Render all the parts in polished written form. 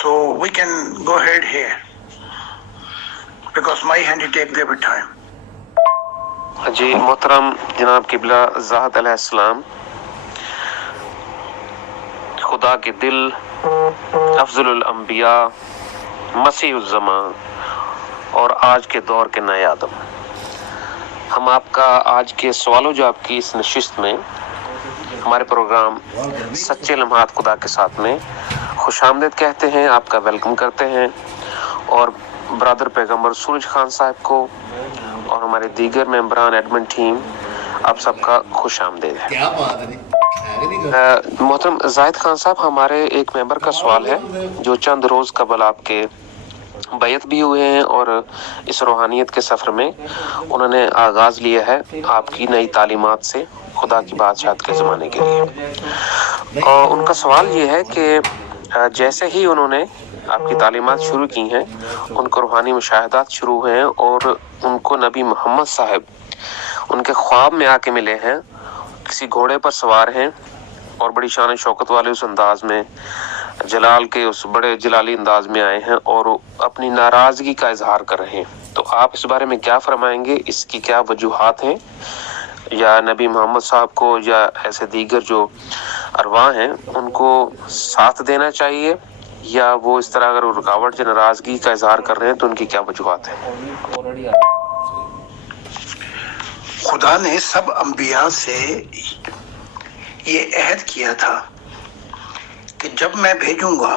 So we can go ahead here because my hand will take a bit time. جی محترم جناب قبلہ ذات علیہ السلام، خدا کے دل، افضل الانبیاء، مسیح الزمان اور آج کے دور کے نئے آدم، ہم آپ کا آج کے سوال و جواب کی اس نشست میں ہمارے پروگرام سچے لمحات خدا کے ساتھ میں خوش آمدید کہتے ہیں، آپ کا ویلکم کرتے ہیں، اور برادر پیغمبر سورج خان صاحب کو اور ہمارے دیگر ممبران ایڈمن ٹیم آپ سب کا خوش آمدید ہے۔ محترم زاہد خان صاحب، ہمارے ایک ممبر کا سوال ہے جو چند روز قبل آپ کے بیعت بھی ہوئے ہیں اور اس روحانیت کے سفر میں انہوں نے آغاز لیا ہے آپ کی نئی تعلیمات سے خدا کی بادشاہت کے زمانے کے لیے، اور ان کا سوال یہ ہے کہ جیسے ہی انہوں نے آپ کی تعلیمات شروع کی ہیں، ان کو روحانی مشاہدات شروع ہوئے ہیں اور ان کو نبی محمد صاحب ان کے خواب میں آ کے ملے ہیں، کسی گھوڑے پر سوار ہیں اور بڑی شان شوکت والے اس انداز میں، جلال کے اس بڑے جلالی انداز میں آئے ہیں اور اپنی ناراضگی کا اظہار کر رہے ہیں، تو آپ اس بارے میں کیا فرمائیں گے؟ اس کی کیا وجوہات ہیں؟ یا نبی محمد صاحب کو یا ایسے دیگر جو ارواح ہیں ان کو ساتھ دینا چاہیے، یا وہ اس طرح اگر رکاوٹ یا ناراضگی کا اظہار کر رہے ہیں تو ان کی کیا وجوہات ہیں؟ خدا نے سب انبیاء سے یہ عہد کیا تھا کہ جب میں بھیجوں گا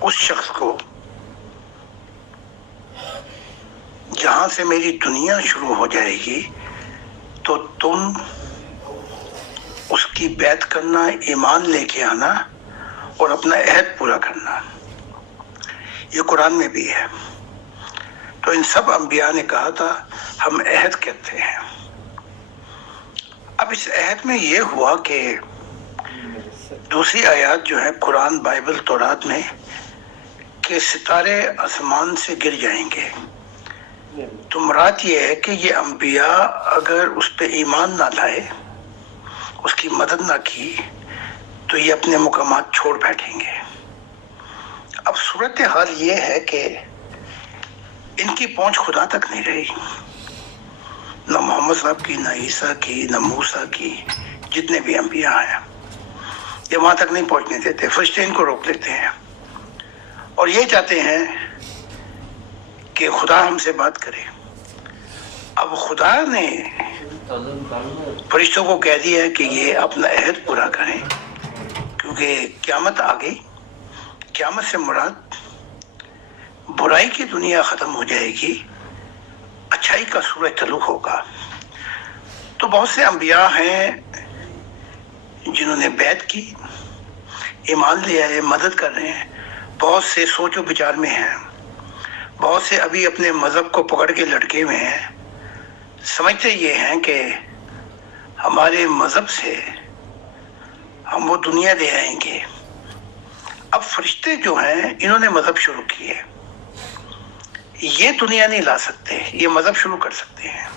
اس شخص کو جہاں سے میری دنیا شروع ہو جائے گی، تو تم اس کی بیعت کرنا، ایمان لے کے آنا اور اپنا عہد پورا کرنا۔ یہ قرآن میں بھی ہے۔ تو ان سب انبیاء نے کہا تھا ہم عہد کرتے ہیں۔ اب اس عہد میں یہ ہوا کہ دوسری آیات جو ہے قرآن، بائبل، تورات میں، کہ ستارے آسمان سے گر جائیں گے، تو مراد یہ ہے کہ یہ انبیاء اگر اس پہ ایمان نہ لائے، اس کی مدد نہ کی، تو یہ اپنے مقامات چھوڑ بیٹھیں گے۔ اب صورتحال یہ ہے کہ ان کی پہنچ خدا تک نہیں رہی، نہ محمد صاحب کی، نہ عیسیٰ کی، نہ موسیٰ کی، جتنے بھی انبیاء ہیں یہ وہاں تک نہیں پہنچنے دیتے، فرشتے ان کو روک لیتے ہیں اور یہ چاہتے ہیں کہ خدا ہم سے بات کرے۔ اب خدا نے فرشتوں کو کہہ دیا ہے کہ یہ اپنا عہد پورا کریں، کیونکہ قیامت آ گئی۔ قیامت سے مراد برائی کی دنیا ختم ہو جائے گی، اچھائی کا سورج طلوع ہوگا۔ تو بہت سے انبیاء ہیں جنہوں نے بیعت کی، ایمان لے آئے، مدد کر رہے ہیں، بہت سے سوچ و بچار میں ہیں، بہت سے ابھی اپنے مذہب کو پکڑ کے لٹکے ہوئے ہیں، سمجھتے یہ ہیں کہ ہمارے مذہب سے ہم وہ دنیا لے آئیں گے۔ اب فرشتے جو ہیں انہوں نے مذہب شروع کیے، یہ دنیا نہیں لا سکتے، یہ مذہب شروع کر سکتے ہیں۔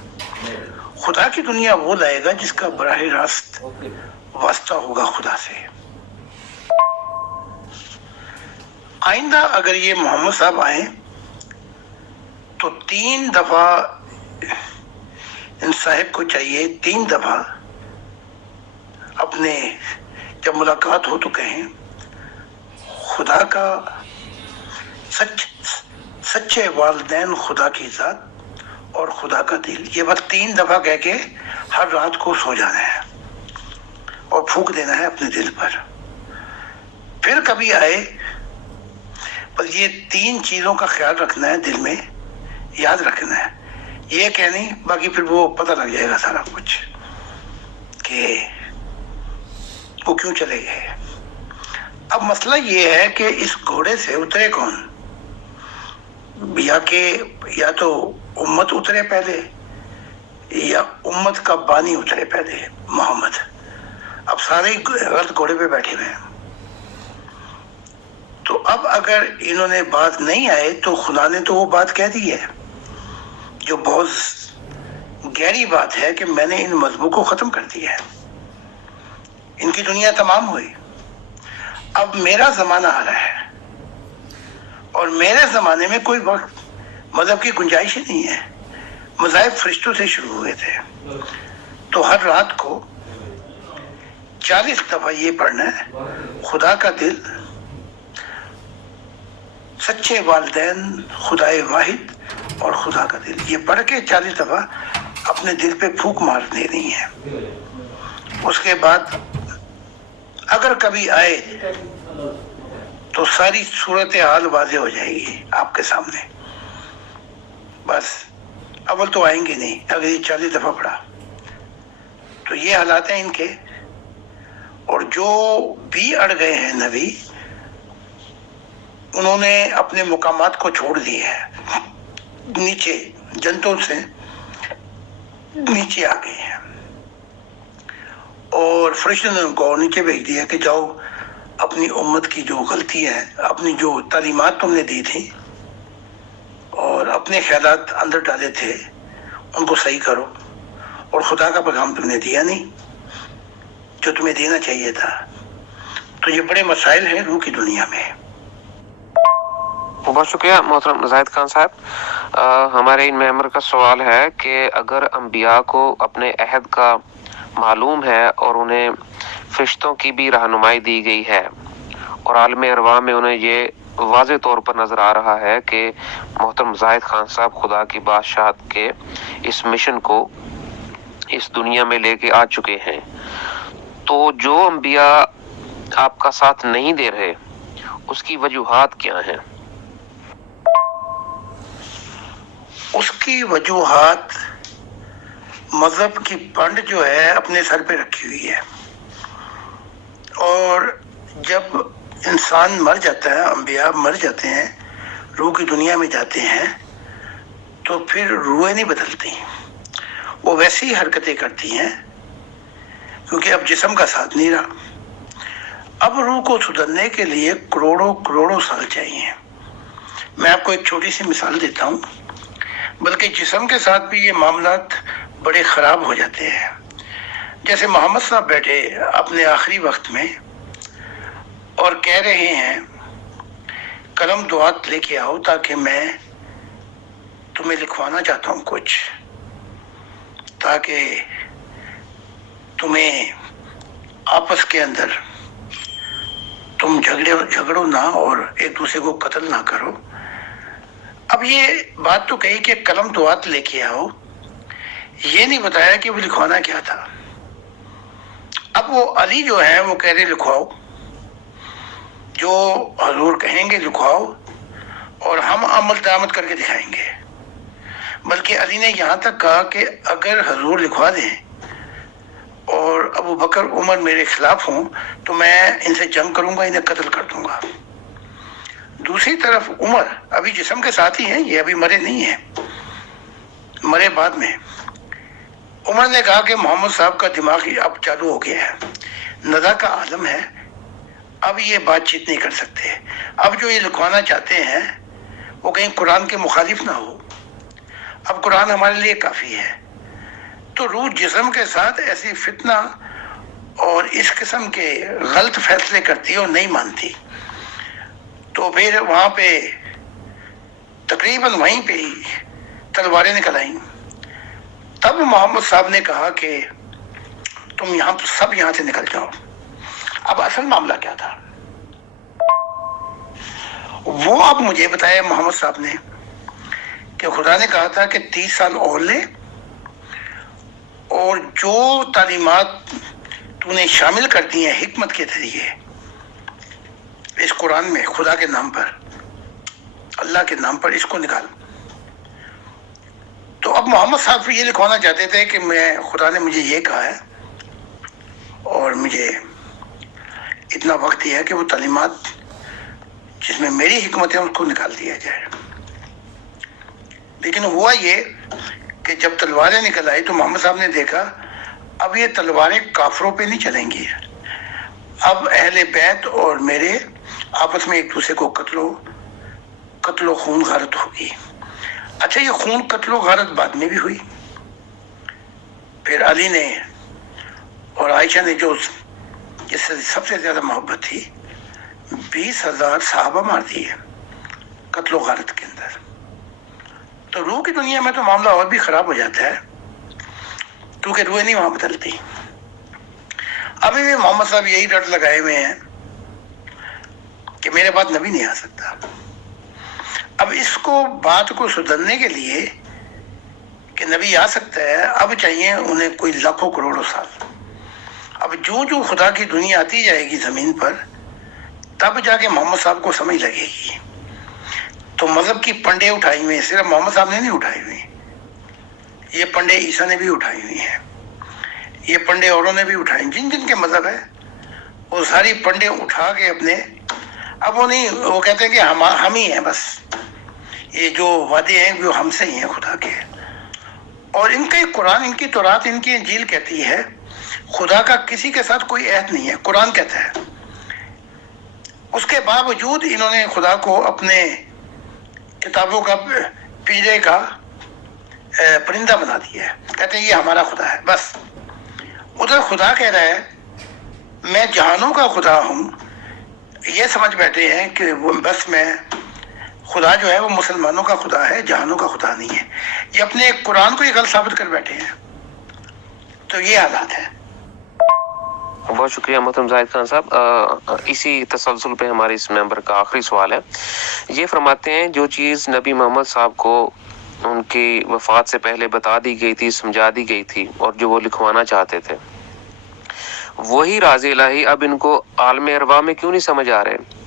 خدا کی دنیا وہ لائے گا جس کا براہ راست واسطہ ہوگا خدا سے۔ آئندہ اگر یہ محمد صاحب آئیں تو 3 دفعہ ان صاحب کو چاہیے، 3 دفعہ اپنے جب ملاقات ہو تو کہیں خدا کا سچے والدین، خدا کی ذات اور خدا کا دل، یہ بس 3 دفعہ کہہ کے ہر رات کو سو جانا ہے اور پھونک دینا ہے اپنے دل پر۔ پھر کبھی آئے، بس یہ 3 چیزوں کا خیال رکھنا ہے، دل میں یاد رکھنا ہے، یہ کہ نہیں، باقی پھر وہ پتہ لگ جائے گا سارا کچھ کہ وہ کیوں چلے گئے۔ اب مسئلہ یہ ہے کہ اس گھوڑے سے اترے کون؟ یا تو امت اترے پہلے، یا امت کا بانی اترے پہلے، محمد۔ اب سارے غلط گھوڑے پہ بیٹھے ہوئے ہیں۔ تو اب اگر انہوں نے بات نہیں آئے تو خدا نے تو وہ بات کہہ دی ہے جو بہت گہری بات ہے کہ میں نے ان مذہبوں کو ختم کر دیا ہے، ان کی دنیا تمام ہوئی، اب میرا زمانہ آ رہا ہے۔ اور میرے زمانے میں کوئی وقت مذہب کی گنجائش ہی نہیں ہے. مذاہب فرشتوں سے شروع ہوئے تھے. تو ہر رات کو 40 دفعہ یہ پڑھنا ہے خدا کا دل، سچے والدین، خدائے واحد اور خدا کا دل. یہ پڑھ کے 40 دفعہ اپنے دل پہ پھونک مار دینی ہے. اس کے بعد اگر کبھی آئے تو ساری صورتحال واضح ہو جائے گی آپ کے سامنے. بس اول تو آئیں گے نہیں اگر یہ 40 دفعہ پڑھا. تو یہ حالات ہیں ان کے. اور جو بھی اڑ گئے ہیں نبی، انہوں نے اپنے مقامات کو چھوڑ دیے ہیں، نیچے جنتوں سے نیچے آ گئے ہیں. اور فرشتوں نے ان کو نیچے بھیج دیا کہ جاؤ اپنی امت کی جو غلطی ہے، اپنی جو تعلیمات تم نے دی تھی اور اپنے خیالات اندر ڈالے تھے ان کو صحیح کرو. اور خدا کا پیغام تم نے دیا نہیں جو تمہیں دینا چاہیے تھا. تو یہ بڑے مسائل ہیں روح کی دنیا میں. بہت شکریہ محترم زاہد خان صاحب. ہمارے ان ممبر کا سوال ہے کہ اگر انبیاء کو اپنے عہد کا معلوم ہے اور انہیں فرشتوں کی بھی رہنمائی دی گئی ہے اور عالم ارواح میں انہیں یہ واضح طور پر نظر آ رہا ہے کہ محترم زاہد خان صاحب خدا کی بادشاہت کے اس مشن کو اس دنیا میں لے کے آ چکے ہیں، تو جو انبیاء آپ کا ساتھ نہیں دے رہے اس کی وجوہات کیا ہیں؟ اس کی وجوہات مذہب کی پنڈ جو ہے اپنے سر پہ رکھی ہوئی ہے. اور جب انسان مر جاتا ہے، انبیاء مر جاتے ہیں، روح کی دنیا میں جاتے ہیں، تو پھر روحیں نہیں بدلتی، وہ ویسی حرکتیں کرتی ہیں کیونکہ اب جسم کا ساتھ نہیں رہا. اب روح کو سدھرنے کے لیے کروڑوں سال چاہیے. میں آپ کو ایک چھوٹی سی مثال دیتا ہوں. بلکہ جسم کے ساتھ بھی یہ معاملات بڑے خراب ہو جاتے ہیں. جیسے محمد صاحب بیٹھے اپنے آخری وقت میں اور کہہ رہے ہیں قلم دعات لے کے آؤ تاکہ میں تمہیں لکھوانا چاہتا ہوں کچھ، تاکہ تمہیں آپس کے اندر تم جھگڑو نہ اور ایک دوسرے کو قتل نہ کرو. اب یہ بات تو کہی کہ قلم دعات لے کے آؤ، یہ نہیں بتایا کہ وہ لکھوانا کیا تھا. اب وہ علی جو ہے وہ کہہ رہے لکھواؤ، جو حضور کہیں گے لکھواؤ اور ہم عمل درآمد کر کے دکھائیں گے. بلکہ علی نے یہاں تک کہا کہ اگر حضور لکھوا دیں اور ابو بکر عمر میرے خلاف ہوں تو میں ان سے جنگ کروں گا، انہیں قتل کر دوں گا. دوسری طرف عمر ابھی جسم کے ساتھ ہی ہیں، یہ ابھی مرے نہیں ہیں، مرے بعد میں. عمر نے کہا کہ محمد صاحب کا دماغ ہی اب چالو ہو گیا ہے، نزا کا عالم ہے، اب یہ بات چیت نہیں کر سکتے. اب جو یہ لکھوانا چاہتے ہیں وہ کہیں قرآن کے مخالف نہ ہو. اب قرآن ہمارے لیے کافی ہے. تو روح جسم کے ساتھ ایسی فتنہ اور اس قسم کے غلط فیصلے کرتی اور نہیں مانتی. تو پھر وہاں پہ تقریباً وہیں پہ ہی تلواریں نکل آئیں. تب محمد صاحب نے کہا کہ تم سب یہاں سے نکل جاؤ. اب اصل معاملہ کیا تھا وہ اب مجھے بتایا محمد صاحب نے کہ خدا نے کہا تھا کہ 30 سال اور لے اور جو تعلیمات تو نے شامل کر دی ہیں حکمت کے ذریعے اس قرآن میں، خدا کے نام پر، اللہ کے نام پر، اس کو نکال. تو اب محمد صاحب یہ لکھوانا چاہتے تھے کہ خدا نے مجھے یہ کہا ہے اور مجھے اتنا وقت دیا ہے کہ وہ تعلیمات جس میں میری حکمت ہے اس کو نکال دیا جائے. لیکن ہوا یہ کہ جب تلواریں نکل آئی تو محمد صاحب نے دیکھا اب یہ تلواریں کافروں پہ نہیں چلیں گی، اب اہل بیت اور میرے آپس میں ایک دوسرے کو قتل و خون غارت ہوگی. اچھا یہ خون قتل و غارت بعد میں بھی ہوئی. پھر علی نے اور عائشہ نے جو جس سے سب سے زیادہ محبت تھی 20,000 صحابہ مار دیے قتل و غارت کے اندر. تو روح کی دنیا میں تو معاملہ اور بھی خراب ہو جاتا ہے کیونکہ روحیں نہیں وہاں بدلتی. ابھی بھی محمد صاحب یہی ڈٹ لگائے ہوئے ہیں کہ میرے بعد نبی نہیں آ سکتا. اب اس کو بات کو سدھرنے کے لیے کہ نبی آ سکتا ہے، اب چاہیے انہیں کوئی لاکھوں کروڑوں سال. اب جو خدا کی دنیا آتی جائے گی زمین پر، تب جا کے محمد صاحب کو سمجھ لگے گی. تو مذہب کی پنڈے اٹھائی ہوئی ہیں، صرف محمد صاحب نے نہیں اٹھائی ہوئی، یہ پنڈے عیسیٰ نے بھی اٹھائی ہوئی ہیں، یہ پنڈے اوروں نے بھی اٹھائے. جن جن کے مذہب ہے وہ ساری پنڈے اٹھا کے اپنے، اب وہ نہیں، وہ کہتے ہیں کہ ہم ہی ہیں، بس یہ جو وعدے ہیں وہ ہم سے ہی ہیں خدا کے. اور ان کا قرآن، ان کی تورات، ان کی انجیل کہتی ہے خدا کا کسی کے ساتھ کوئی عہد نہیں ہے. قرآن کہتا ہے. اس کے باوجود انہوں نے خدا کو اپنے کتابوں کا پنجرے کا پرندہ بنا دیا ہے. کہتے ہیں یہ ہمارا خدا ہے. بس ادھر خدا کہہ رہا ہے میں جہانوں کا خدا ہوں. یہ سمجھ بیٹھے ہیں کہ بس میں خدا جو ہے وہ مسلمانوں کا خدا ہے، جہانوں کا خدا نہیں ہے. یہ اپنے قرآن کو یہ غلط ثابت کر بیٹھے ہیں. تو یہ حالات ہے. بہت شکریہ محترم زاہد خان صاحب. اسی تسلسل پہ ہمارے اس ممبر کا آخری سوال ہے. یہ فرماتے ہیں جو چیز نبی محمد صاحب کو ان کی وفات سے پہلے بتا دی گئی تھی، سمجھا دی گئی تھی، اور جو وہ لکھوانا چاہتے تھے، وہی راز الہی اب ان کو عالم ارواح میں کیوں نہیں سمجھ آ رہے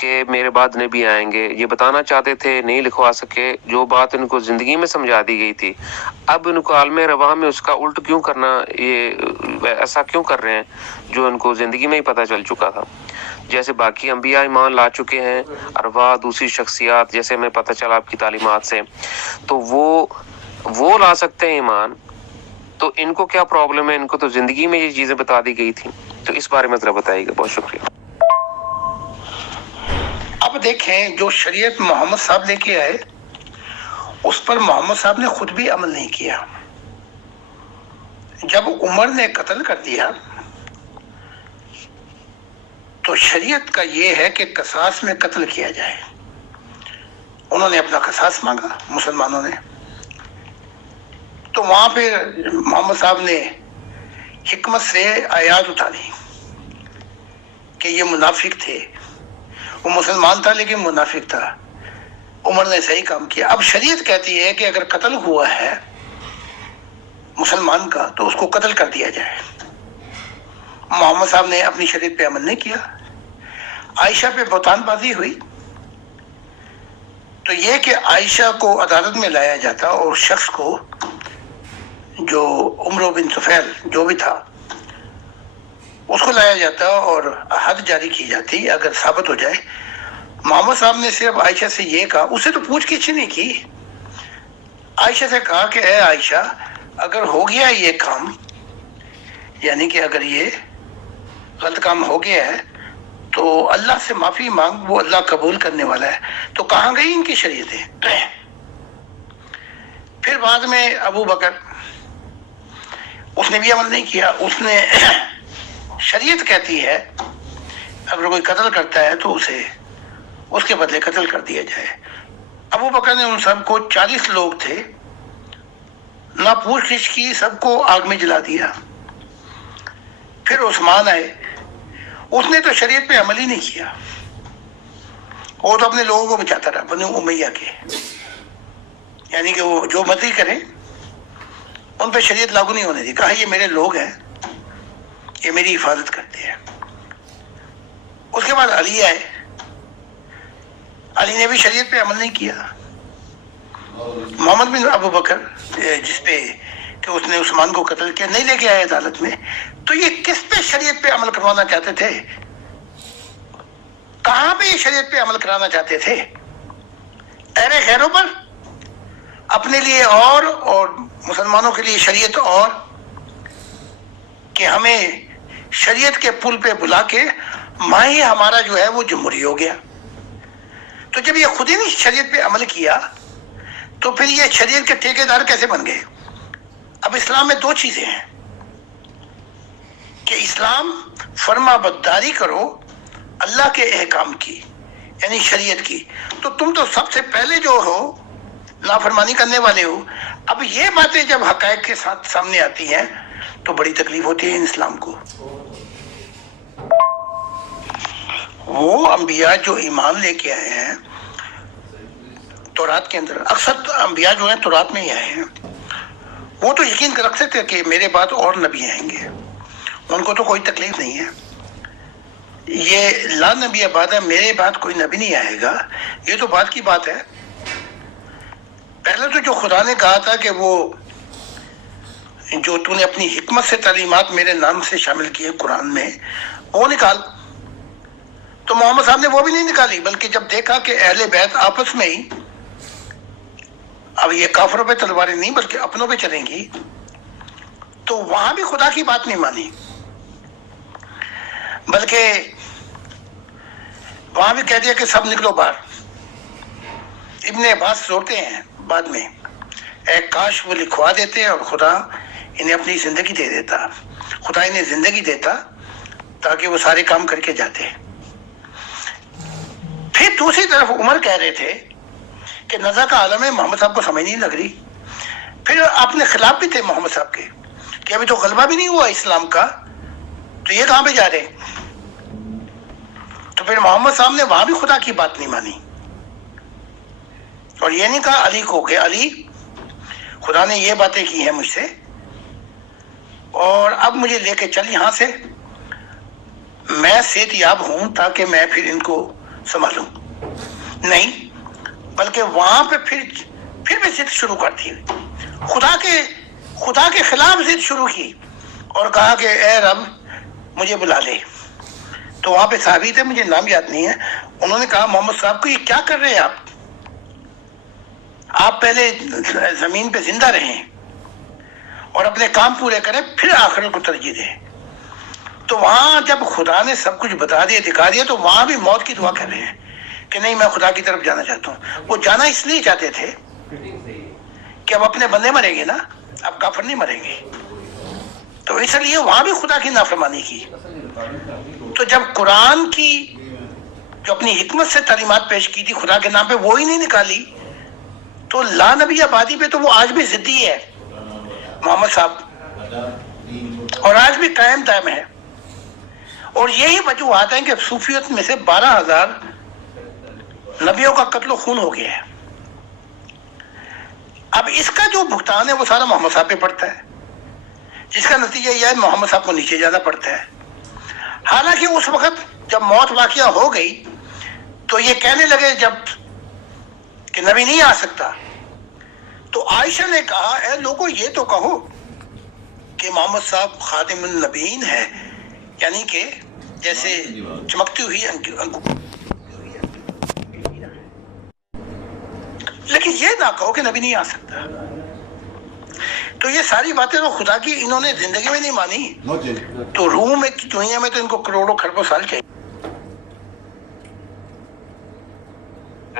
کہ میرے بعد نبی آئیں گے؟ یہ بتانا چاہتے تھے، نہیں لکھوا سکے. جو بات ان کو زندگی میں سمجھا دی گئی تھی، اب ان کو عالم ارواح میں اس کا الٹ کیوں کرنا، یہ ایسا کیوں کر رہے ہیں جو ان کو زندگی میں ہی پتہ چل چکا تھا؟ جیسے باقی انبیاء ایمان لا چکے ہیں، ارواح، دوسری شخصیات، جیسے ہمیں پتہ چلا آپ کی تعلیمات سے، تو وہ لا سکتے ہیں ایمان. تو ان کو کیا پرابلم ہے؟ ان کو تو زندگی میں یہ چیزیں بتا دی گئی تھی. تو اس بارے میں ذرا بتائیے گا. بہت شکریہ. اب دیکھیں جو شریعت محمد صاحب لے کے آئے اس پر محمد صاحب نے خود بھی عمل نہیں کیا. جب عمر نے قتل کر دیا تو شریعت کا یہ ہے کہ قصاص میں قتل کیا جائے. انہوں نے اپنا قصاص مانگا مسلمانوں نے، تو وہاں پہ محمد صاحب نے حکمت سے آیات اتاری کہ یہ منافق تھے. وہ مسلمان تھا لیکن منافق تھا. عمر نے صحیح کام کیا. اب شریعت کہتی ہے کہ اگر قتل ہوا ہے مسلمان کا تو اس کو قتل کر دیا جائے. محمد صاحب نے اپنی شریعت پہ عمل نہیں کیا. عائشہ پہ بہتان بازی ہوئی تو یہ کہ عائشہ کو عدالت میں لایا جاتا اور شخص کو جو عمرو بن طفیل جو بھی تھا اس کو لایا جاتا اور حد جاری کی جاتی اگر ثابت ہو جائے. محمد صاحب نے صرف عائشہ سے یہ کہا، اسے تو پوچھ گچھ نہیں کی. عائشہ سے کہا کہ اے عائشہ اگر ہو گیا یہ کام، یعنی کہ اگر یہ غلط کام ہو گیا ہے تو اللہ سے معافی مانگ، وہ اللہ قبول کرنے والا ہے. تو کہاں گئی ان کی شریعتیں؟ پھر بعد میں ابو بکر، اس نے بھی عمل نہیں کیا. اس نے شریعت کہتی ہے اگر کوئی قتل کرتا ہے تو اسے اس کے بدلے قتل کر دیا جائے. ابو بکر نے ان سب کو، 40 لوگ تھے، نہ پوچھ گچھ کی، سب کو آگ میں جلا دیا. پھر عثمان آئے، اس نے تو شریعت پہ عمل ہی نہیں کیا. وہ تو اپنے لوگوں کو بچاتا رہا، بنو امیہ کے، یعنی کہ وہ جو مرضی کریں ان پہ شریعت لاگو نہیں ہونے دی. کہا یہ میرے لوگ ہیں، یہ میری حفاظت کرتے ہیں. اس کے بعد علی آئے، علی نے بھی شریعت پہ عمل نہیں کیا. محمد بن ابو بکر جس پہ کہ اس نے عثمان کو قتل کیا، نہیں لے کے آئے عدالت میں. تو یہ کس پہ شریعت پہ عمل کروانا چاہتے تھے؟ کہاں پہ یہ شریعت پہ عمل کرانا چاہتے تھے؟ اہل خیروں پر، اپنے لیے اور مسلمانوں کے لیے شریعت اور، کہ ہمیں شریعت کے پل پہ بلا کے ماہی ہمارا جو ہے وہ جمہوری ہو گیا. تو جب یہ خود ہی نہیں شریعت پہ عمل کیا تو پھر یہ شریعت کے ٹھیکیدار کیسے بن گئے؟ اب اسلام میں 2 چیزیں ہیں کہ اسلام فرما برداری کرو اللہ کے احکام کی، یعنی شریعت کی، تو تم تو سب سے پہلے جو ہو نافرمانی کرنے والے ہو۔ اب یہ باتیں جب حقائق کے ساتھ سامنے آتی ہیں تو بڑی تکلیف ہوتی ہے اسلام کو۔ وہ انبیاء جو ایمان لے کے آئے ہیں تورات کے اندر، اکثر انبیاء جو ہیں تورات میں ہی آئے ہیں، وہ تو یقین رکھتے تھے کہ میرے بعد اور نبی آئیں گے، ان کو تو کوئی تکلیف نہیں ہے۔ یہ لا نبی بعد ہے، میرے بعد کوئی نبی نہیں آئے گا، یہ تو بات کی بات ہے۔ پہلے تو جو خدا نے کہا تھا کہ وہ جو تو نے اپنی حکمت سے تعلیمات میرے نام سے شامل کیے قرآن میں، وہ نکال، تو محمد صاحب نے وہ بھی نہیں نکالی، بلکہ جب دیکھا کہ اہل بیت آپس میں ہی اب یہ کافروں پہ تلواریں نہیں بلکہ اپنوں پہ چلیں گی، تو وہاں بھی خدا کی بات نہیں مانی، بلکہ وہاں بھی کہہ دیا کہ سب نکلو باہر۔ ابن عباس روتے ہیں بعد میں، اے کاش وہ لکھوا دیتے اور خدا انہیں اپنی زندگی دے دیتا، خدا انہیں زندگی دیتا تاکہ وہ سارے کام کر کے جاتے۔ پھر دوسری طرف عمر کہہ رہے تھے کہ نزا کا عالم ہے، محمد صاحب کو سمجھ نہیں لگ رہی۔ پھر اپنے خلاف بھی تھے محمد صاحب کے کہ ابھی تو غلبہ بھی نہیں ہوا اسلام کا، تو یہ کہاں پہ جا رہے؟ تو پھر محمد صاحب نے وہاں بھی خدا کی بات نہیں مانی، اور یہ نہیں کہا علی کو کہ علی خدا نے یہ باتیں کی ہیں مجھ سے اور اب مجھے لے کے چل یہاں سے، میں صحت یاب ہوں تاکہ میں پھر ان کو سنبھالوں۔ نہیں، بلکہ وہاں پہ پھر بھی ضد شروع کر دی، خدا کے خلاف ضد شروع کی اور کہا کہ اے رب مجھے بلا لے۔ تو وہاں پہ صحابی تھے، مجھے نام یاد نہیں ہے، انہوں نے کہا محمد صاحب کو یہ کیا کر رہے ہیں آپ پہلے زمین پہ زندہ رہیں اور اپنے کام پورے کریں، پھر آخرت کو ترجیح دیں۔ تو وہاں جب خدا نے سب کچھ بتا دیا، دکھا دیا، تو وہاں بھی موت کی دعا کر رہے ہیں کہ نہیں میں خدا کی طرف جانا چاہتا ہوں۔ وہ جانا اس لیے چاہتے تھے کہ اب اپنے بندے مریں گے نا، اب کافر نہیں مریں گے، تو اس لیے وہاں بھی خدا کی نافرمانی کی۔ تو جب قرآن کی جو اپنی حکمت سے تعلیمات پیش کی تھی خدا کے نام پہ وہی نہیں نکالی، تو لا نبی آبادی پہ تو وہ آج بھی ضدی ہے محمد صاحب، اور آج بھی قائم دائم ہے۔ اور یہی وجوہات ہیں کہ صوفیت میں سے 12,000 نبیوں کا قتل و خون ہو گیا ہے۔ اب اس کا جو بھگتان ہے وہ سارا محمد صاحب پہ پڑتا ہے، جس کا نتیجہ یہ ہے محمد صاحب کو نیچے جانا پڑتا ہے۔ حالانکہ اس وقت جب موت واقعہ ہو گئی تو یہ کہنے لگے جب کہ نبی نہیں آ سکتا، تو عائشہ نے کہا اے لوگوں یہ تو کہو کہ محمد صاحب خاتم النبیین ہے، یعنی کہ جیسے چمکتی ہوئی لیکن یہ نہ کہو کہ نبی نہیں آ سکتا۔ تو یہ ساری باتیں تو خدا کی انہوں نے زندگی میں نہیں مانی، تو روح میں دنیا میں تو ان کو کروڑوں کھربوں سال چاہیے۔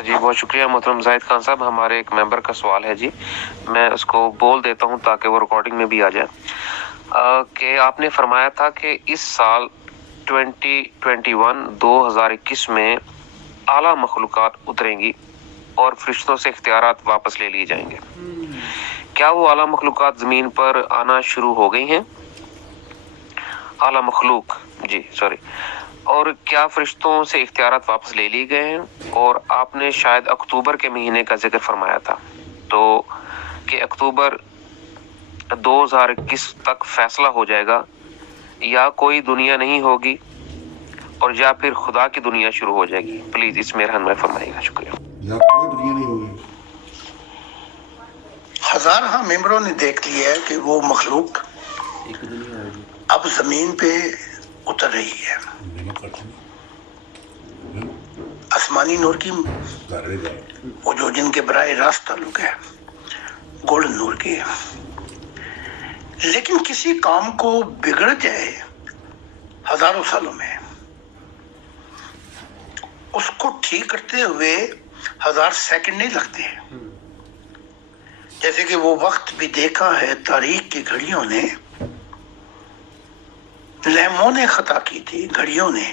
جی بہت شکریہ محترم زاہد خان صاحب۔ ہمارے ایک ممبر کا سوال ہے جی، میں اس کو بول دیتا ہوں تاکہ وہ ریکارڈنگ میں بھی آ جائے، کہ آپ نے فرمایا تھا کہ اس سال 2021 میں اعلیٰ مخلوقات اتریں گی اور فرشتوں سے اختیارات واپس لے لیے جائیں گے۔ کیا وہ اعلیٰ مخلوقات زمین پر آنا شروع ہو گئی ہیں؟ اعلیٰ مخلوق اور کیا فرشتوں سے اختیارات واپس لے لیے گئے ہیں؟ اور آپ نے شاید اکتوبر کے مہینے کا ذکر فرمایا تھا، تو کہ اکتوبر 2021 تک فیصلہ ہو جائے گا، یا کوئی دنیا نہیں ہوگی اور یا پھر خدا کی دنیا شروع ہو جائے گی؟ پلیز اس میں رہنمائی فرمائیے گا، شکریہ۔ یا کوئی دنیا نہیں ہوگی۔ ہزارہ ممبروں نے دیکھ لیا ہے کہ وہ مخلوق اب زمین پہ اتر رہی ہے، آسمانی نور کی، وہ جو جن کے براہ راست تعلق ہے گولڈن نور کی، لیکن کسی کام کو بگڑ جائے ہزاروں سالوں میں، اس کو ٹھیک کرتے ہوئے 1000 سیکنڈ نہیں لگتے۔ جیسے کہ وہ وقت بھی دیکھا ہے تاریخ کی گھڑیوں نے، لمحوں نے خطا کی تھی، گھڑیوں نے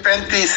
35,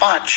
5।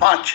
5,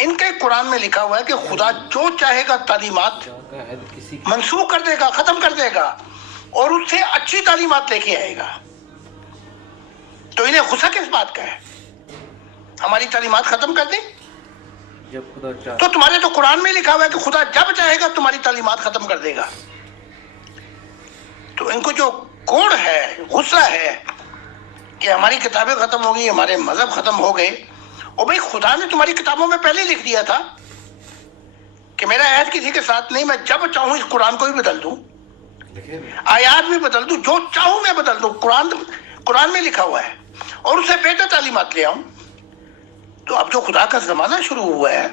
ان کے قرآن میں لکھا ہوا ہے کہ خدا جو چاہے گا تعلیمات منسوخ کر دے گا، ختم کر دے گا اور اس سے اچھی تعلیمات لے کے آئے گا. تو انہیں غصہ کس بات کا ہے؟ ہماری تعلیمات ختم کر دیں. تو تمہارے تو قرآن میں لکھا ہوا ہے کہ خدا جب چاہے گا تمہاری تعلیمات ختم کر دے گا. تو ان کو جو کوڑ ہے، غصہ ہے کہ ہماری کتابیں ختم ہو گئی، ہمارے مذہب ختم ہو گئے. اور بھئی خدا نے تمہاری کتابوں میں پہلے لکھ دیا تھا کہ میرا عہد کسی کے ساتھ نہیں، میں جب چاہوں اس قرآن کو بھی بدل دوں، آیات بھی بدل دوں، جو چاہوں میں بدل دوں. قرآن میں لکھا ہوا ہے اور اسے بہتر تعلیمات لے آؤں. تو اب جو خدا کا زمانہ شروع ہوا ہے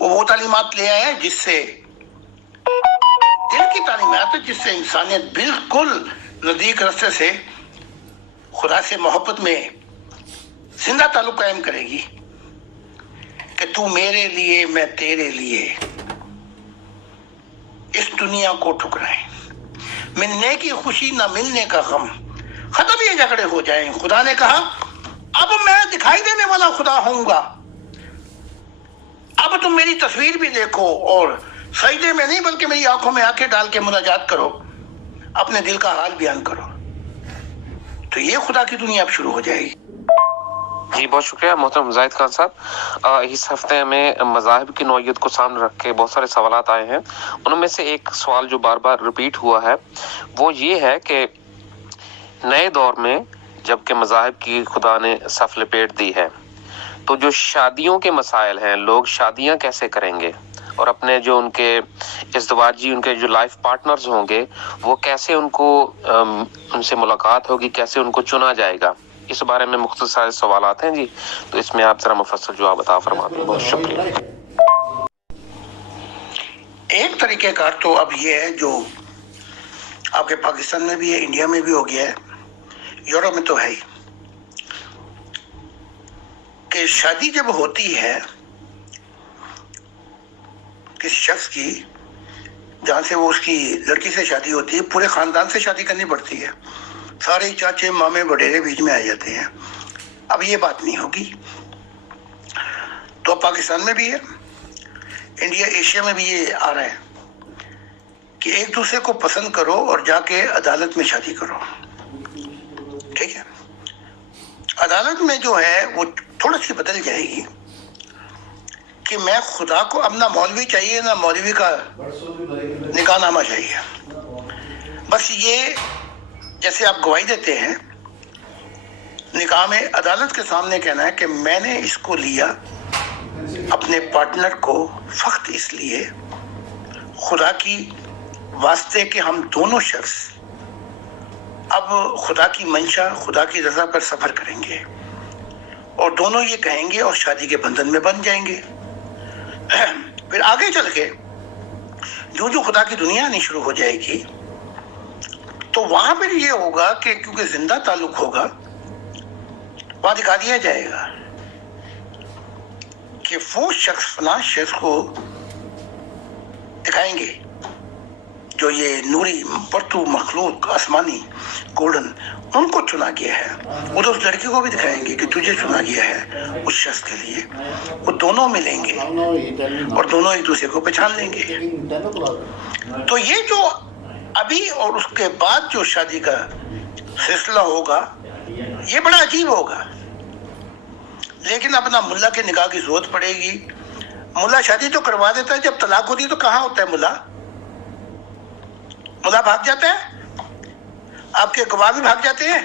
وہ تعلیمات لے آئے ہیں جس سے دل کی تعلیمات ہے، جس سے انسانیت بالکل نزدیک رستے سے خدا سے محبت میں زندہ تعلق قائم کرے گی کہ تو میرے لیے، میں تیرے لیے. اس دنیا کو ٹھکرائیں، ملنے کی خوشی نہ ملنے کا غم، ختم یہ جھگڑے ہو جائیں. خدا نے کہا اب میں دکھائی دینے والا خدا ہوں گا، اب تم میری تصویر بھی دیکھو اور سجدے میں نہیں بلکہ میری آنکھوں میں آنکھیں ڈال کے مناجات کرو، اپنے دل کا حال بیان کرو. تو یہ خدا کی دنیا اب شروع ہو جائے گی. جی بہت شکریہ محترم زاہد خان صاحب. اس ہفتے میں مذاہب کی نوعیت کو سامنے رکھ کے بہت سارے سوالات آئے ہیں. ان میں سے ایک سوال جو بار بار ریپیٹ ہوا ہے وہ یہ ہے کہ نئے دور میں جب کہ مذاہب کی خدا نے صف لپیٹ دی ہے تو جو شادیوں کے مسائل ہیں، لوگ شادیاں کیسے کریں گے اور اپنے جو ان کے ازدواجی، ان کے جو لائف پارٹنرز ہوں گے وہ کیسے ان سے ملاقات ہوگی، کیسے ان کو چنا جائے گا. اس بارے میں مختصر سوالات ہیں جی، تو اس میں آپ ذرا مفصل جواب عطا فرما دیں. بہت شکریہ. ایک طریقہ کار تو اب یہ ہے جو آپ کے پاکستان میں بھی ہے، انڈیا میں بھی ہو گیا ہے، یورپ میں تو ہے ہی، کہ شادی جب ہوتی ہے کسی شخص کی، جہاں سے وہ اس کی لڑکی سے شادی ہوتی ہے، پورے خاندان سے شادی کرنی پڑتی ہے، سارے چاچے مامے وڈیرے بیچ میں آ جاتے ہیں. اب یہ بات نہیں ہوگی. تو اب پاکستان میں بھی ہے، انڈیا ایشیا میں بھی یہ آ رہا ہے کہ ایک دوسرے کو پسند کرو اور جا کے عدالت میں شادی کرو. ٹھیک ہے، عدالت میں جو ہے وہ تھوڑا سی بدل جائے گی کہ میں خدا کو اب نہ مولوی چاہیے نہ مولوی کا نکاح نامہ چاہیے. بس یہ جیسے آپ گواہی دیتے ہیں نکاح میں، عدالت کے سامنے کہنا ہے کہ میں نے اس کو لیا اپنے پارٹنر کو فقط اس لیے خدا کی واسطے کہ ہم دونوں شخص اب خدا کی منشا، خدا کی رضا پر سفر کریں گے اور دونوں یہ کہیں گے اور شادی کے بندھن میں بن جائیں گے. پھر آگے چل کے جو خدا کی دنیا آنی شروع ہو جائے گی تو وہاں پھر یہ ہوگا کہ کیونکہ زندہ تعلق ہوگا، وہاں دکھا دیا جائے گا کہ وہ شخص فلاں شخص کو دکھائیں گے جو یہ نوری پرتو مخلوق آسمانی گولڈن ان کو چنا گیا ہے. وہ تو اس لڑکی کو بھی دکھائیں گے کہ تجھے چنا گیا ہے اس شخص کے لیے. وہ دونوں ملیں گے اور دونوں ایک دوسرے کو پہچان لیں گے. تو یہ جو ابھی اور اس کے بعد جو شادی کا سلسلہ ہوگا یہ بڑا عجیب ہوگا. لیکن اپنا ملا کے نکاح کی ضرورت پڑے گی. ملا شادی تو کروا دیتا ہے، جب طلاق ہوتی ہے تو کہاں ہوتا ہے ملا بھاگ جاتا ہے، آپ کے گواہ بھی بھاگ جاتے ہیں.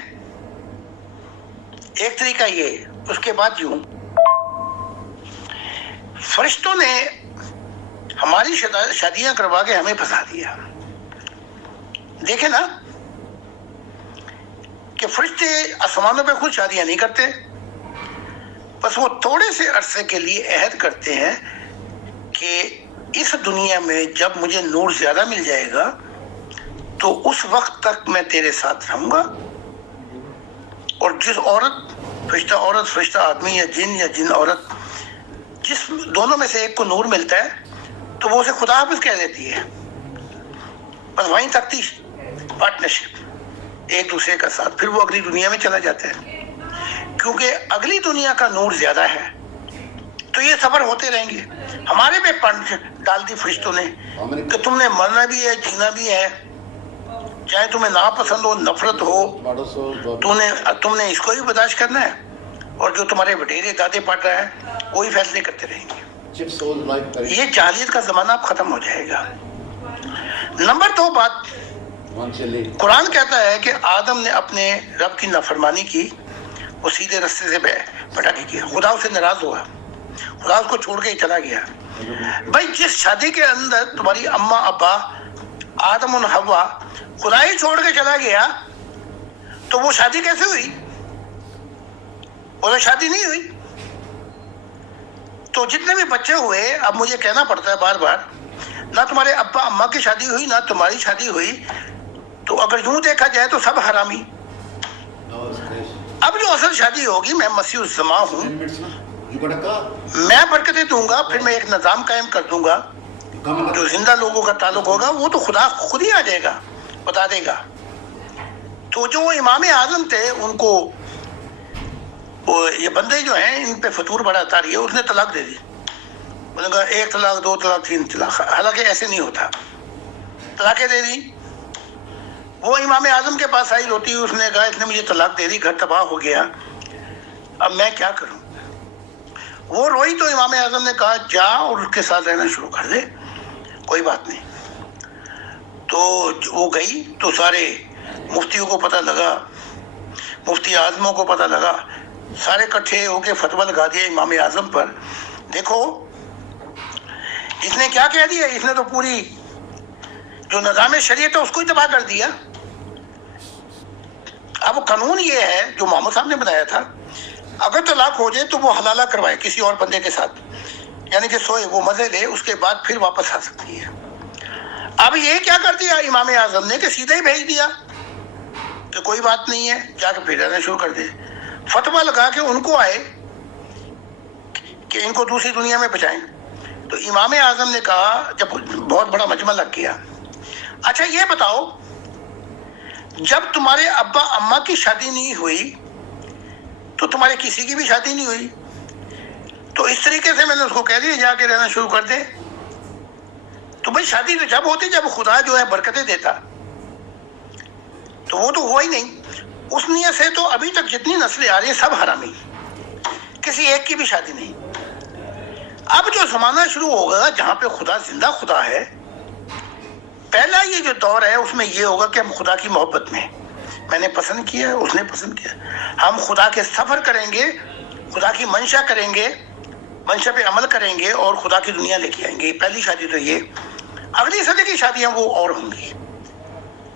ایک طریقہ یہ. اس کے بعد یوں فرشتوں نے ہماری شادیاں کروا کے ہمیں پھنسا دیا. دیکھیں نا کہ فرشتے آسمانوں پہ خود شادیاں نہیں کرتے، بس وہ تھوڑے سے عرصے کے لیے عہد کرتے ہیں کہ اس دنیا میں جب مجھے نور زیادہ مل جائے گا تو اس وقت تک میں تیرے ساتھ رہوں گا. اور جس عورت، فرشتہ آدمی یا جن عورت، جس دونوں میں سے ایک کو نور ملتا ہے تو وہ اسے خدا حافظ کہہ دیتی ہے. بس وہیں تک تھی پارٹنرشپ ایک دوسرے کا ساتھ. پھر وہ اگلی دنیا میں چلا جاتا ہے کیونکہ اگلی دنیا کا نور زیادہ ہے تو یہ سفر ہوتے رہیں گے. ہمارے پہ پنڈ ڈال دی فرشتوں نے کہ تم نے مرنا بھی ہے جینا بھی ہے, چاہے تمہیں ناپسند ہو نفرت ہو, تم نے اس کو بھی برداشت کرنا ہے, اور جو تمہارے وڈیرے دادے پڑ رہا ہے وہی فیصلے کرتے رہیں گے. یہ جاہلیت کا زمانہ اب ختم ہو جائے گا. نمبر 2 بات, قرآن کہتا ہے کہ آدم نے اپنے رب کی نافرمانی کی, وہ سیدھے رستے سے بھٹک گیا, خدا اس سے ناراض ہوا, خدا اس کو چھوڑ کے ہی چلا گیا. بھائی جس شادی کے اندر تمہاری اماں ابا آدم و حوا خدا ہی چھوڑ کے چلا گیا, تو وہ شادی کیسے ہوئی؟ وہ شادی نہیں ہوئی. تو جتنے بھی بچے ہوئے, اب مجھے کہنا پڑتا ہے بار بار, نہ تمہارے ابا اماں کی شادی ہوئی نہ تمہاری شادی ہوئی, تو اگر یوں دیکھا جائے تو سب حرامی. اب جو اصل شادی ہوگی, میں مسیح الزماں ہوں, میں برکتیں دوں گا, پھر میں ایک نظام قائم کر دوں گا, جو زندہ لوگوں کا تعلق ہوگا وہ تو خدا خود ہی آ جائے گا, بتا دے گا. تو جو امام اعظم تھے, ان کو یہ بندے جو ہیں ان پہ فطور بڑا آتا رہی ہے, اس نے طلاق دے دی. انہوں نے کہا 1 طلاق 2 طلاق 3 طلاق, حالانکہ ایسے نہیں ہوتا, طلاقیں دے دی. وہ امام اعظم کے پاس آئی روتی, اس نے کہا اس نے مجھے طلاق دے دی, گھر تباہ ہو گیا, اب میں کیا کروں؟ وہ روئی تو امام اعظم نے کہا جا اور اس کے ساتھ رہنا شروع کر دے, کوئی بات نہیں. تو وہ گئی تو سارے مفتیوں کو پتہ لگا, مفتی اعظموں کو پتہ لگا, سارے کٹھے ہو کے فتویٰ لگا دیا امام اعظم پر. دیکھو اس نے کیا کہہ دیا, اس نے تو پوری جو نظام شریعت ہے اس کو ہی تباہ کر دیا. اب قانون یہ ہے جو محمد صاحب نے بنایا تھا, اگر طلاق ہو جائے تو وہ حلالہ کروائے کسی اور بندے کے ساتھ, یعنی کہ سوئے وہ مزے لے, اس کے بعد پھر واپس آ سکتی ہے. اب یہ کیا کر دیا امام اعظم نے کہ سیدھے ہی بھیج دیا کہ کوئی بات نہیں ہے, جا کے پھر رہنا شروع کر دے. فتویٰ لگا کے ان کو آئے کہ ان کو دوسری دنیا میں بچائیں. تو امام اعظم نے کہا, جب بہت بڑا مجمع لگ گیا, اچھا یہ بتاؤ جب تمہارے ابا اماں کی شادی نہیں ہوئی تو تمہارے کسی کی بھی شادی نہیں ہوئی, تو اس طریقے سے میں نے اس کو کہہ دیا جا کے رہنا شروع کر دے. تو بھائی شادی تو جب ہوتی جب خدا جو ہے برکتیں دیتا, تو وہ تو ہوا ہی نہیں. اس نیت سے تو ابھی تک جتنی نسلیں آ رہی ہیں سب حرامی, کسی ایک کی بھی شادی نہیں. اب جو زمانہ شروع ہوگا جہاں پہ خدا زندہ خدا ہے, پہلا یہ جو دور ہے اس میں یہ ہوگا کہ ہم خدا کی محبت میں, میں نے پسند کیا اس نے پسند کیا, ہم خدا کے سفر کریں گے, خدا کی منشا کریں گے, منشا پہ عمل کریں گے اور خدا کی دنیا لے کے آئیں گے. پہلی شادی تو یہ. اگلی صدی کی شادیاں وہ اور ہوں گی.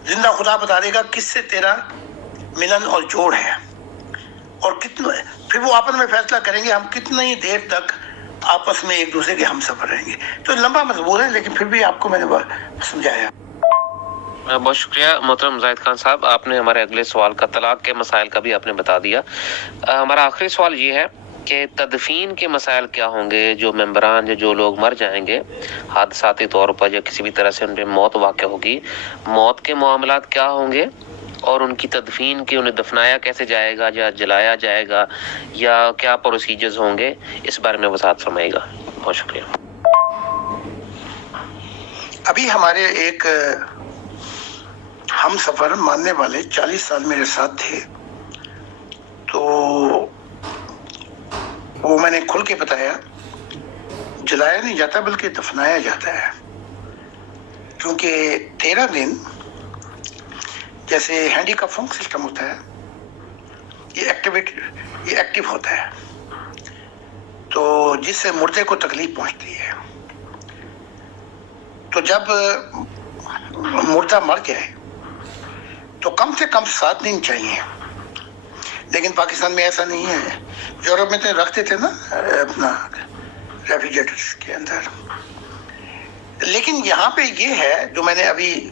زندہ خدا بتا دے گا کس سے تیرا ملن اور جوڑ ہے, اور کتنا, پھر وہ آپس میں فیصلہ کریں گے ہم کتنی دیر تک آپس میں ایک دوسرے کے ہم سفر رہیں گے. تو لمبا مضمون ہے, لیکن پھر بھی آپ کو میں نے سمجھایا. بہت شکریہ محترم زاہد خان صاحب, آپ نے ہمارے اگلے سوال کا, طلاق کے مسائل کا بھی آپ نے بتا دیا. ہمارا آخری سوال یہ ہے کہ تدفین کے مسائل کیا ہوں گے, جو ممبران جو لوگ مر جائیں گے حادثاتی طور پر یا کسی بھی طرح سے ان پہ موت واقع ہوگی, موت کے معاملات کیا ہوں گے, اور ان کی تدفین کی, انہیں دفنایا کیسے جائے گا یا جلایا جائے گا, یا کیا پروسیجرز ہوں گے, اس بارے میں وضاحت فرمائے گا. بہت شکریہ. ابھی ہمارے ایک ہم سفر ماننے والے 40 سال میرے ساتھ تھے, تو وہ میں نے کھل کے بتایا جلایا نہیں جاتا بلکہ دفنایا جاتا ہے, کیونکہ 13 دن جیسے ہینڈی کفنگ سسٹم ہوتا ہے, یہ ایکٹیو ہوتا ہے, تو جس سے مردے کو تکلیف پہنچتی ہے. تو جب مردہ مر جائے تو کم سے کم 7 دن چاہیے, لیکن پاکستان میں ایسا نہیں ہے. یورپ میں تو رکھتے تھے نا اپنا ریفریجریٹرز کے اندر, لیکن یہاں پہ یہ ہے جو میں نے ابھی,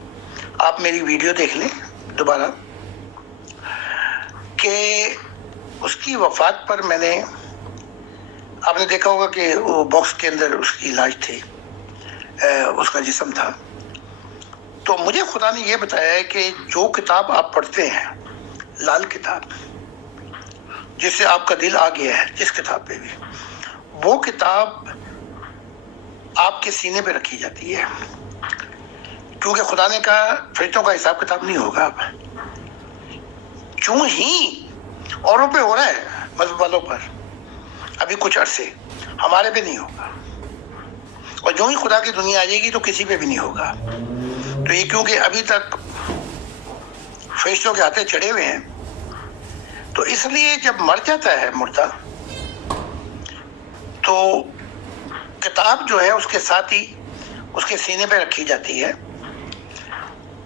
آپ میری ویڈیو دیکھ لیں دوبارہ, کہ اس کی وفات پر میں نے, آپ نے دیکھا ہوگا کہ وہ باکس کے اندر اس کی لاش تھی, اس کا جسم تھا. تو مجھے خدا نے یہ بتایا ہے کہ جو کتاب آپ پڑھتے ہیں, لال کتاب جس سے آپ کا دل آ گیا ہے, جس کتاب پہ بھی, وہ کتاب آپ کے سینے پہ رکھی جاتی ہے، کیونکہ خدا نے کہا فرشتوں کا حساب کتاب نہیں ہوگا اب، چوں ہی اوروں پہ ہو رہا ہے مذہب والوں پر، ابھی کچھ عرصے ہمارے پہ نہیں ہوگا، اور جو ہی خدا کی دنیا آ جائے گی تو کسی پہ بھی نہیں ہوگا۔ تو یہ کیونکہ ابھی تک فرشتوں کے ہاتھے چڑھے ہوئے ہیں، تو اس لیے جب مر جاتا ہے مردہ تو کتاب جو ہے اس کے ساتھ ہی اس کے سینے پہ رکھی جاتی ہے،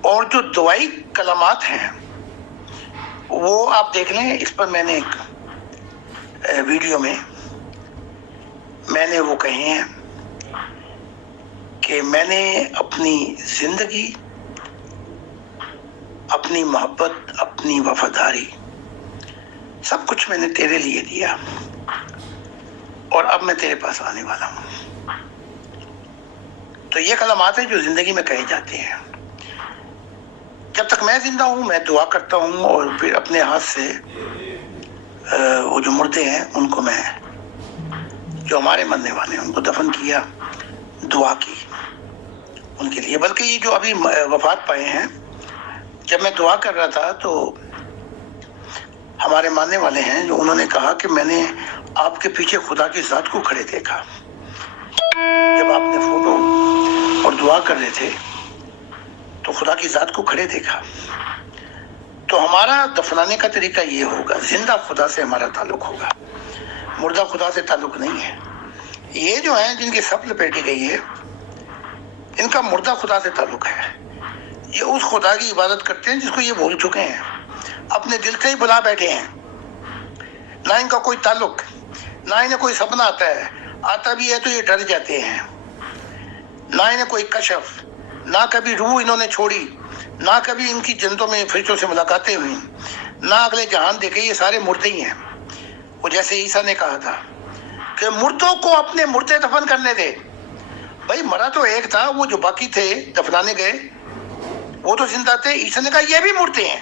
اور جو دعائی کلمات ہیں وہ آپ دیکھ لیں، اس پر میں نے ایک ویڈیو میں نے وہ کہے ہیں کہ میں نے اپنی زندگی، اپنی محبت، اپنی وفاداری، سب کچھ میں نے تیرے لیے دیا، اور اب میں تیرے پاس آنے والا ہوں۔ تو یہ کلمات ہیں جو زندگی میں کہے جاتے ہیں۔ جب تک میں زندہ ہوں میں دعا کرتا ہوں، اور پھر اپنے ہاتھ سے وہ جو مردے ہیں ان کو میں، جو ہمارے مرنے والے ہیں ان کو دفن کیا، دعا کی ان کے لیے۔ بلکہ یہ جو ابھی وفات پائے ہیں، جب میں دعا کر رہا تھا تو ہمارے ماننے والے ہیں جو انہوں نے کہا کہ میں نے آپ کے پیچھے خدا کی ذات کو کھڑے دیکھا، جب آپ نے فوٹو اور دعا کر رہے تھے تو خدا کی ذات کو کھڑے دیکھا۔ تو ہمارا دفنانے کا طریقہ یہ ہوگا، زندہ خدا سے ہمارا تعلق ہوگا، مردہ خدا سے تعلق نہیں ہے۔ یہ جو ہیں جن کی سب لپیٹی گئی ہے، ان کا مردہ خدا سے تعلق ہے، یہ اس خدا کی عبادت کرتے ہیں جس کو یہ بھول چکے ہیں، اپنے دل سے ہی بلا بیٹھے ہیں، نہ ان کا کوئی تعلق، نہ انہیں کوئی سپنا آتا بھی ہے تو یہ ڈر جاتے ہیں، نہ انہیں کوئی کشف، نہ کبھی روح انہوں نے چھوڑی، نہ کبھی ان کی جنتوں میں فرشتوں سے ملاقاتیں ہوئیں، نہ اگلے جہان دیکھے، یہ سارے مردے ہی ہیں۔ وہ جیسے عیسیٰ نے کہا تھا کہ مردوں کو اپنے مردے دفن کرنے دے۔ بھائی مرا تو ایک تھا، وہ جو باقی تھے دفنانے گئے وہ تو زندہ تھے۔ عیسیٰ نے کہا یہ بھی مردے ہیں،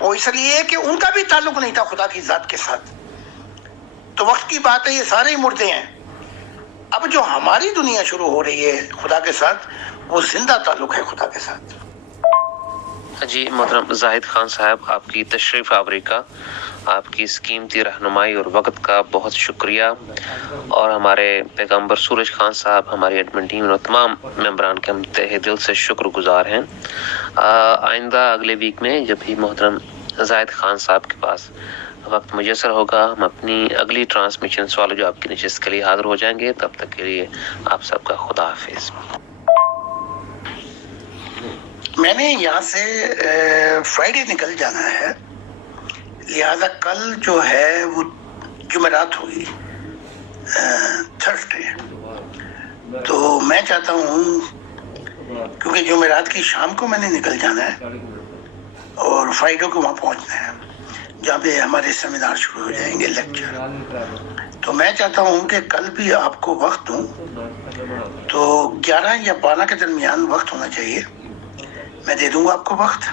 وہ اس لیے کہ ان کا بھی تعلق نہیں تھا خدا کی ذات کے ساتھ۔ تو وقت کی بات ہے، یہ سارے ہی مردے ہیں۔ اب جو ہماری دنیا شروع ہو رہی ہے خدا کے ساتھ، وہ زندہ تعلق ہے خدا کے ساتھ۔ جی محترم زاہد خان صاحب، آپ کی تشریف آوری کا، آپ کی اس قیمتی رہنمائی اور وقت کا بہت شکریہ، اور ہمارے پیغمبر سورج خان صاحب، ہماری ایڈمن ٹیم اور تمام ممبران کے ہم تہہ دل سے شکر گزار ہیں۔ آئندہ اگلے ویک میں جب بھی محترم زاہد خان صاحب کے پاس وقت میسر ہوگا، ہم اپنی اگلی ٹرانسمیشن سوال جو آپ کی نشست کے لیے حاضر ہو جائیں گے۔ تب تک کے لیے آپ سب کا خدا حافظ۔ میں نے یہاں سے فرائیڈے نکل جانا ہے، لہذا کل جو ہے وہ جمعرات ہوگی، تھرسڈے۔ تو میں چاہتا ہوں کیونکہ جمعرات کی شام کو میں نے نکل جانا ہے اور فرائیڈے کو وہاں پہنچنا ہے جہاں پہ ہمارے سیمینار شروع ہو جائیں گے، لیکچر۔ تو میں چاہتا ہوں کہ کل بھی آپ کو وقت دوں، تو 11 یا 12 کے درمیان وقت ہونا چاہیے۔ میں دے دوں گا آپ کو وقت،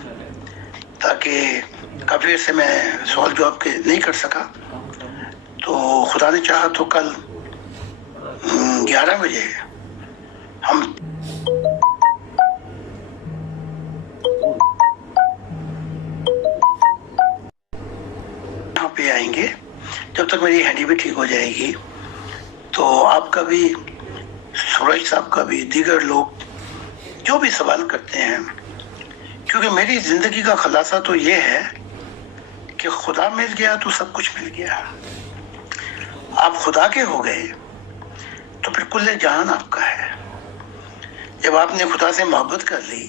تاکہ کافی عرصے میں سوال جواب کے نہیں کر سکا، تو خدا نے چاہا تو کل 11 بجے ہم یہاں پہ آئیں گے۔ جب تک میری ہینڈی بھی ٹھیک ہو جائے گی تو آپ کا بھی، سورج صاحب کا بھی، دیگر لوگ جو بھی سوال کرتے ہیں، کیونکہ میری زندگی کا خلاصہ تو یہ ہے کہ خدا مل گیا تو سب کچھ مل گیا۔ آپ خدا کے ہو گئے تو پھر کل جہان آپ کا ہے۔ جب آپ نے خدا سے محبت کر لی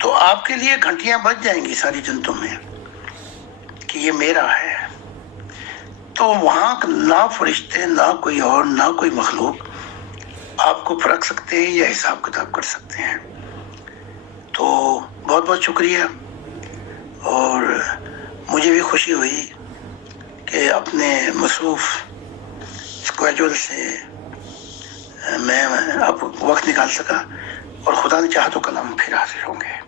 تو آپ کے لیے گھنٹیاں بج جائیں گی ساری جنتوں میں کہ یہ میرا ہے۔ تو وہاں نہ فرشتے، نہ کوئی اور، نہ کوئی مخلوق آپ کو پرکھ سکتے ہیں یا حساب کتاب کر سکتے ہیں۔ تو بہت بہت شکریہ، اور مجھے بھی خوشی ہوئی کہ اپنے مصروف اسکیجول سے میں اب وقت نکال سکا، اور خدا نے چاہا تو کل ہم پھر حاضر ہوں گے۔